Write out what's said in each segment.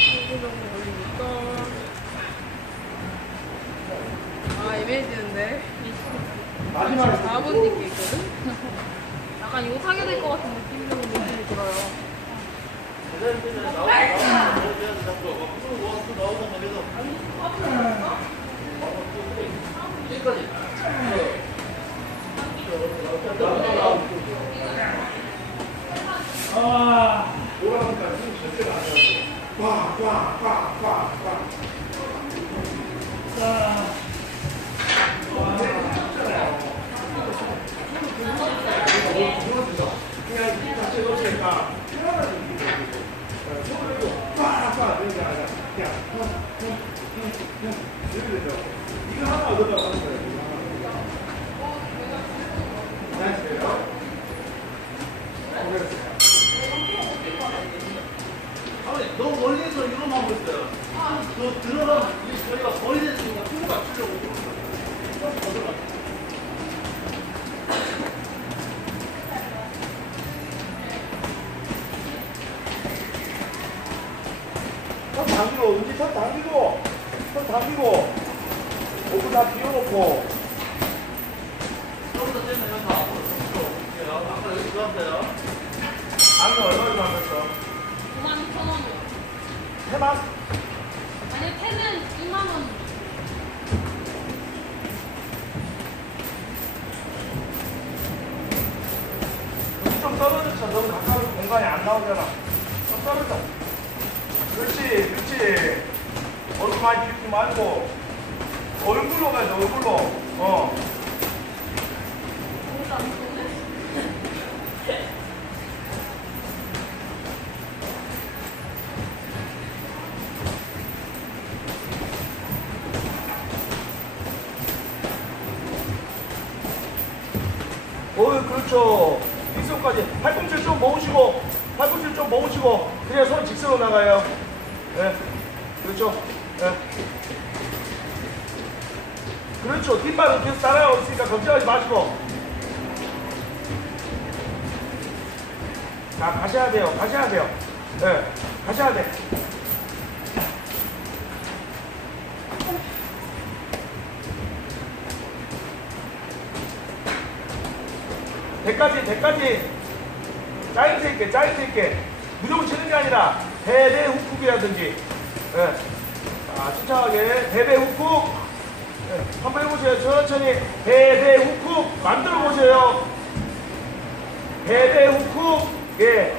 이거 아 애매해지는데. 마지막에 4분 뒤게 있거든? 약간 이거 사게 될 것 같은 느낌이 느낌이 들어요. 풀고 와서 나오는 거 계속. 여기까지. 아, 힘 실제가 안 나요. 꽉, 꽉, 꽉, 꽉, 꽉. 아, 와, 힘들잖아요. 그냥 이 자체 놓으니까 편안하게 느끼고 손으로 꽉 꽉 이런 게 아니라 그냥 흠, 흠, 흠, 흠 이렇게 되죠. 이거 하나 얻으려고. 손 당기고, 옷도 다 비워놓고, 좀더 떼면 여기 앞으로 좀 들어올게요. 아까 여기 들어왔어요. 안경 얼마 정도 하면서, 5만 2천 원이요. 해만? 아니 펜은 2만 원. 좀 떨어졌죠. 너무 가까운 공간이 안 나오잖아. 좀 떨어져. 그렇지. 많이 비비지 말고, 얼굴로 돼, 얼굴로. 어. 어, 그렇죠. 뒷손까지. 팔꿈치 좀 모으시고, 팔꿈치 좀 모으시고, 그래야 손 직선으로 나가요. 예. 그렇죠. 예. 그렇죠. 뒷발은 계속 따라가고 있으니까 걱정하지 마시고. 자, 가셔야 돼요. 가셔야 돼요. 예. 가셔야 돼. 대까지, 대까지. 짜임새 있게, 짜임새 있게. 무조건 치는 게 아니라, 대대 훅훅이라든지. 예. 자, 침착하게. 대대 훅훅. 예. 한번 해보세요. 천천히. 대대 훅훅. 만들어 보세요. 대대 훅훅. 예.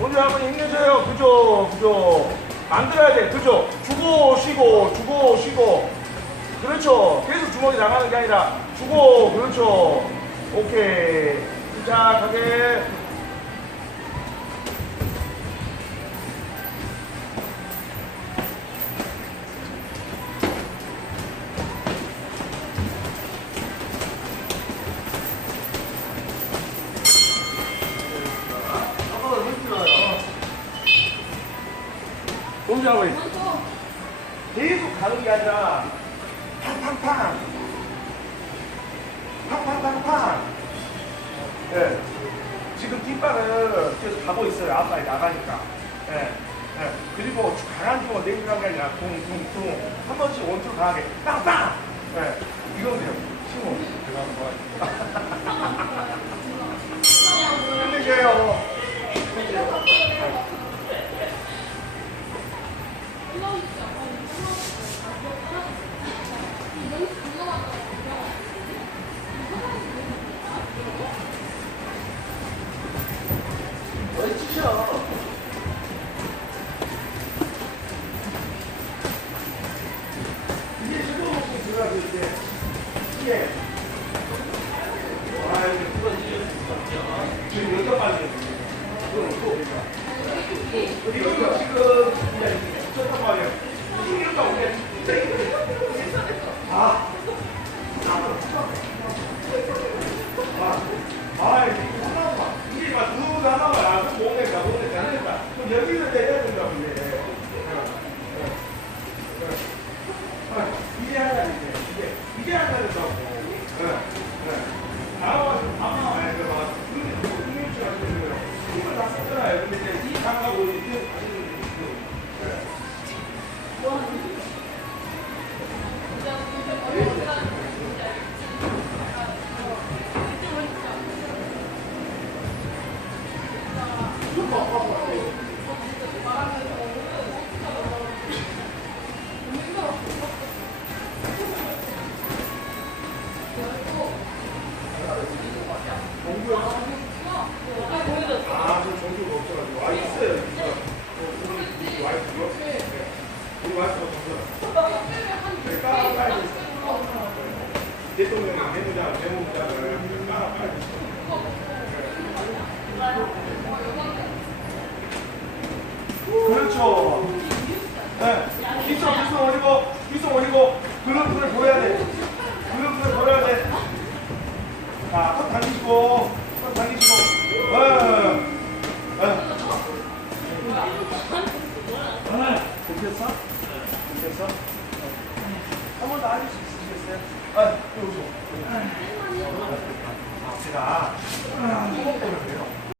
오늘 한번 힘내세요. 그죠, 그죠. 만들어야 돼. 그죠. 주고, 쉬고, 주고, 쉬고. 그렇죠. 계속 주먹이 나가는 게 아니라 주고, 그렇죠. 오케이. 침착하게. 동작하고 있어. 계속 가는 게 아니라 팡팡팡 팡팡팡팡 예. 지금 뒷발을 계속 가고 있어요 앞발이 나가니까 예. 예. 그리고 강한 힘으로 내리는 게 아니라 퉁퉁퉁 한 번씩 원투로 강하게 빵빵 예. 그리고 지금 이제 저쪽 말이에요. 지금 이렇게 오게. 그렇죠. 네. 기성, 기성 올리고, 기성 올리고, 그룹을 보여야 돼. 그룹을 보여야 돼. 자, 컷 당기시고, 컷 당기시고. 어.